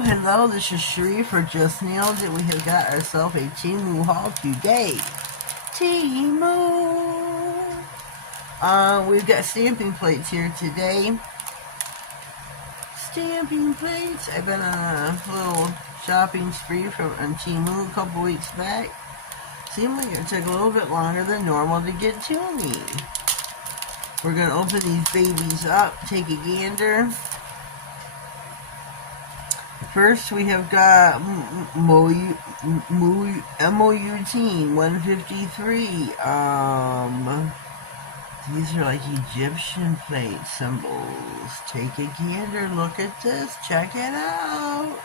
Hello, this is Sheree for Just.nailedit. We have got ourselves a Temu Haul today. Temu! We've got stamping plates here today. Stamping plates. I've been on a little shopping spree on Temu a couple weeks back. Seemed like it took a little bit longer than normal to get to me. We're going to open these babies up, take a gander. First, we have got Moulond 153. These are like Egyptian plate symbols. Take a gander, look at this, check it out.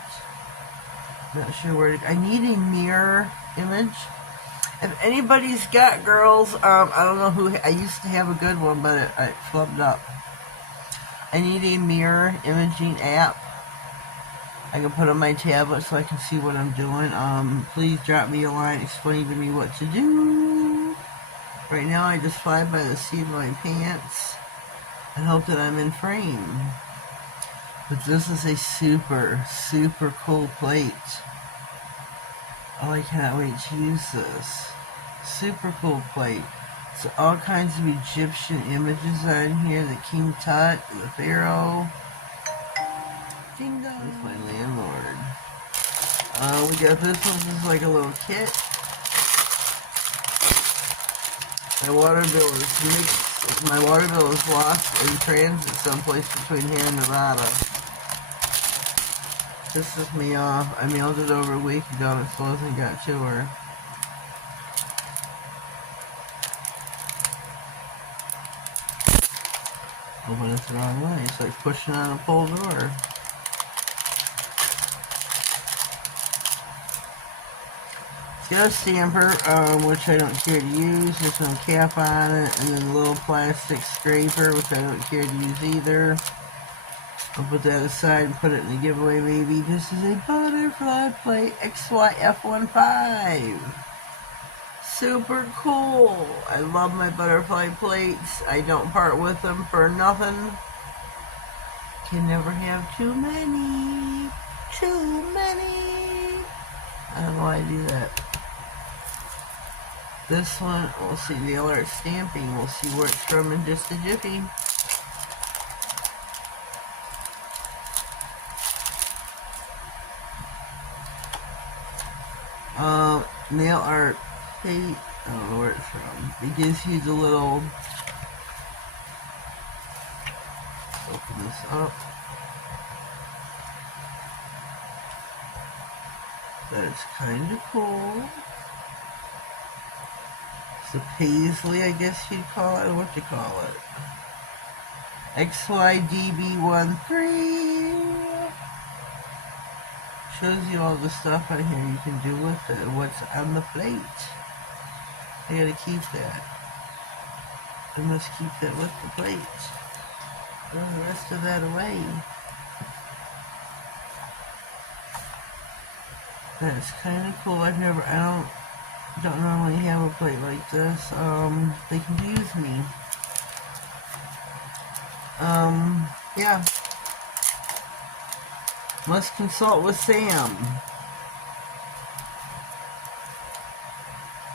Not sure where to, I need a mirror image. If anybody's got girls, I don't know who, I used to have a good one, but it flubbed up. I need a mirror imaging app I can put on my tablet so I can see what I'm doing. Please drop me a line explaining to me what to do. Right now I just fly by the seat of my pants and hope that I'm in frame. But this is a super, super cool plate. Oh, I cannot wait to use this. Super cool plate. So all kinds of Egyptian images on here. The King Tut, the Pharaoh. Ding dong. That's my landlord. We got this one. This is like a little kit. My water bill is mixed. My water bill is lost in transit someplace between here and Nevada. Pisses me off. I mailed it over a week ago and it still hasn't got to her. Open it the wrong way. It's like pushing on a pull door. It's got a stamper, which I don't care to use. There's no cap on it. And then a little plastic scraper, which I don't care to use either. I'll put that aside and put it in the giveaway, maybe. This is a butterfly plate XYF15. Super cool. I love my butterfly plates. I don't part with them for nothing. Can never have too many. Too many. I don't know why I do that. This one, we'll see the alert stamping. We'll see where it's from in just a jiffy. Nail art plate. I don't know where it's from. It gives you the little. Let's open this up. That's kind of cool. It's a paisley, I guess you'd call it. What you call it? XYDB13. Shows you all the stuff on here you can do with it, what's on the plate. I gotta keep that. I must keep that with the plate. Throw the rest of that away. That's kind of cool. I don't normally have a plate like this. They confuse me. Yeah. Must consult with Sam.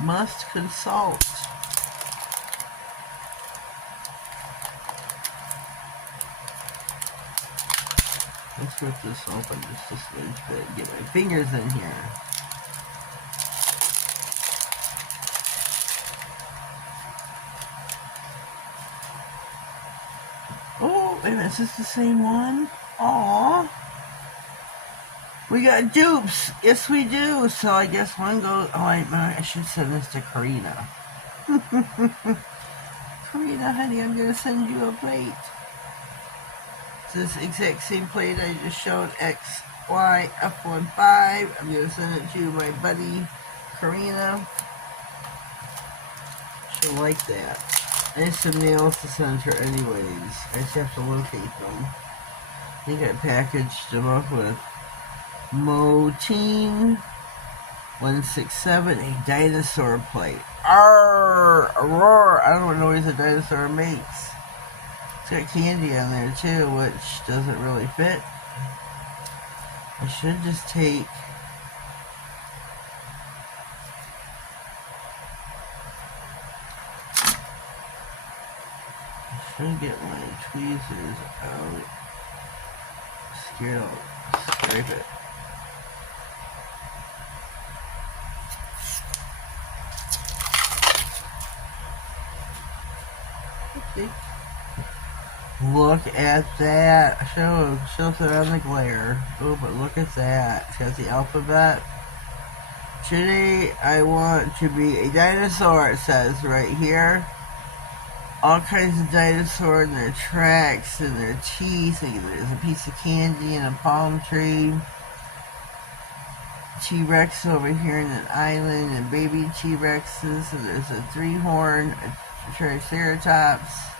Must consult. Let's rip this open just a smidge bit. Get my fingers in here. Oh, and is this the same one? Aww. We got dupes. Yes, we do. So I guess one goes. Oh, I should send this to Karina. Karina, honey, I'm going to send you a plate. It's this exact same plate I just showed, XYF15. I'm going to send it to my buddy, Karina. She'll like that. I have some nails to send her anyways. I just have to locate them. I think I packaged them up with Moulond 167, a dinosaur plate. Arr! Roar! I don't know what noise a dinosaur makes. It's got candy on there too, which doesn't really fit. I should just take... I should get my tweezers out. Scared I'll scrape it. Okay. Look at that. Show it on the glare. Oh, but look at that. It's got the alphabet. Today I want to be a dinosaur, it says right here. All kinds of dinosaurs and their tracks and their teeth. There's a piece of candy and a palm tree. T-Rex over here in an island and baby T-Rexes. And there's a three-horn, a Triceratops.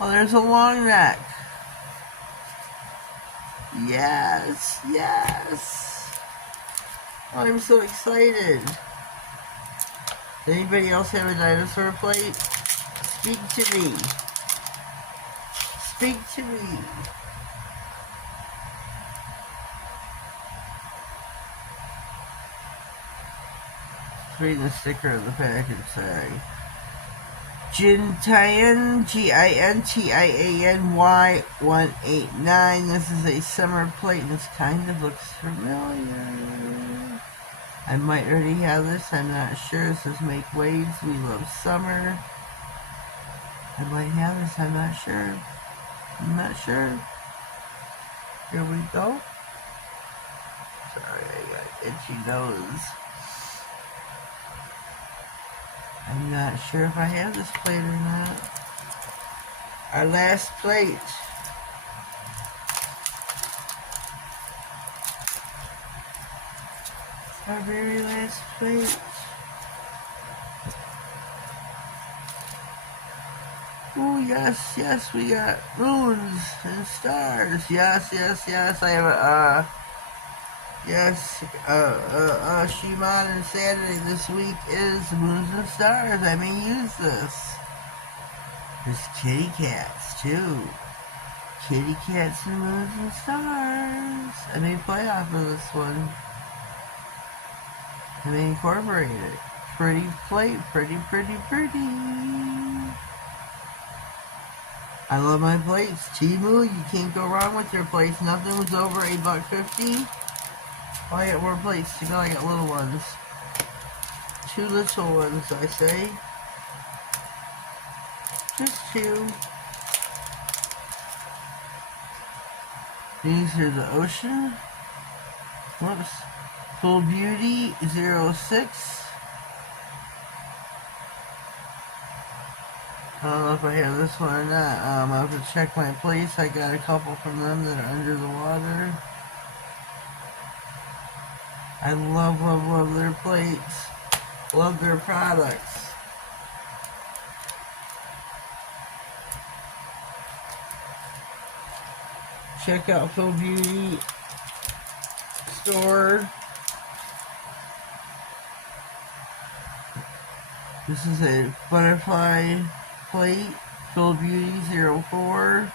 Oh, there's a long neck. Yes, yes. Oh, I'm so excited. Does anybody else have a dinosaur plate? Speak to me. Speak to me. Let's read the sticker of the package say. Gintian, Gintiany 189. This is a summer plate. This kind of looks familiar. I might already have this. I'm not sure. It says make waves. We love summer. I might have this. I'm not sure. I'm not sure. Here we go. Sorry, I got itchy nose. I'm not sure if I have this plate or not. Our last plate. Our very last plate. Oh, yes, yes, we got moons and stars. Yes, yes, yes. I have a, yes, Shimon and Saturday this week is Moons and Stars. I may use this. There's kitty cats, too. Kitty cats and Moons and Stars. I may play off of this one. I may incorporate it. Pretty plate. Pretty, pretty, pretty. I love my plates. Temu, you can't go wrong with your plates. Nothing was over $8.50. Oh, I got more plates to go. I got little ones. 2 little ones, I say. Just 2. These are the ocean. Whoops. Full Beauty 06. I don't know if I have this one or not. I'll have to check my plates. I got a couple from them that are under the water. I love, love, love their plates. Love their products. Check out Full Beauty store. This is a butterfly plate. Full Beauty 04.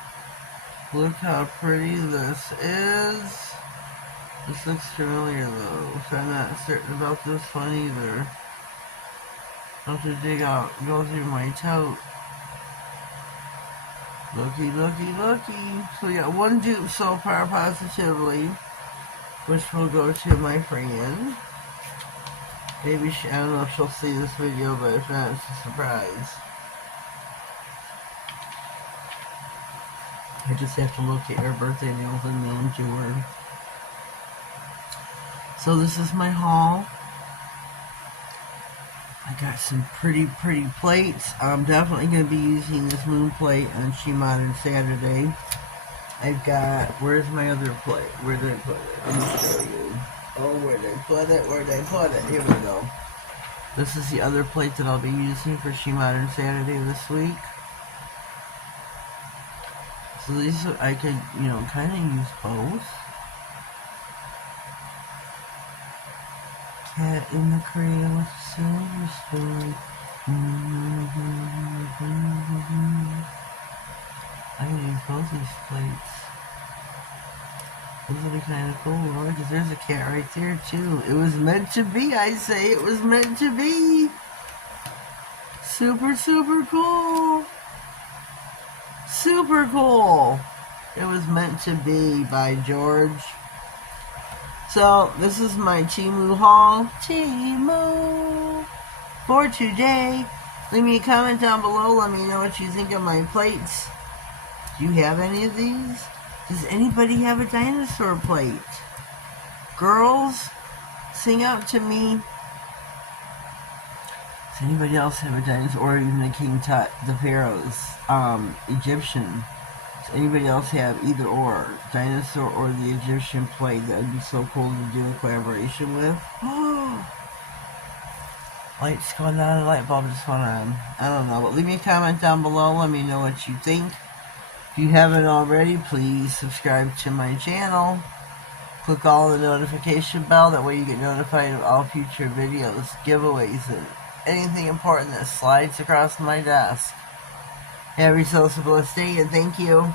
Look how pretty this is. This looks familiar though, so I'm not certain about this one either. I'll have to dig out, go through my tote. Looky, looky, looky. So we got 1 dupe so far positively, which will go to my friend. Maybe I don't know if she'll see this video, but if not, it's a surprise. I just have to look at her birthday nails and name to her. So this is my haul. I got some pretty, pretty plates. I'm definitely going to be using this moon plate on Shimon and Saturday. I've got, where's my other plate? Where did I put it? Let me show you. Oh, where did I put it? Where did I put it? Here we go. This is the other plate that I'll be using for Shimon and Saturday this week. So these, I could, you know, kind of use both. Cat in the cradle with a silver spoon. I can use both cool, because there's a cat right there, too. It was meant to be, I say. It was meant to be. Super, super cool. Super cool. It was meant to be by George. So, this is my Temu haul. Temu for today. Leave me a comment down below. Let me know what you think of my plates. Do you have any of these? Does anybody have a dinosaur plate? Girls, sing out to me. Does anybody else have a dinosaur, or even a King Tut, the pharaohs, Egyptian? Does anybody else have either or, dinosaur or the Egyptian plate? That would be so cool to do a collaboration with. Lights going on, a light bulb just went on. I don't know, but leave me a comment down below. Let me know what you think. If you haven't already, please subscribe to my channel. Click all the notification bell. That way you get notified of all future videos, giveaways, and anything important that slides across my desk. Have yourselves a blessed day, and thank you.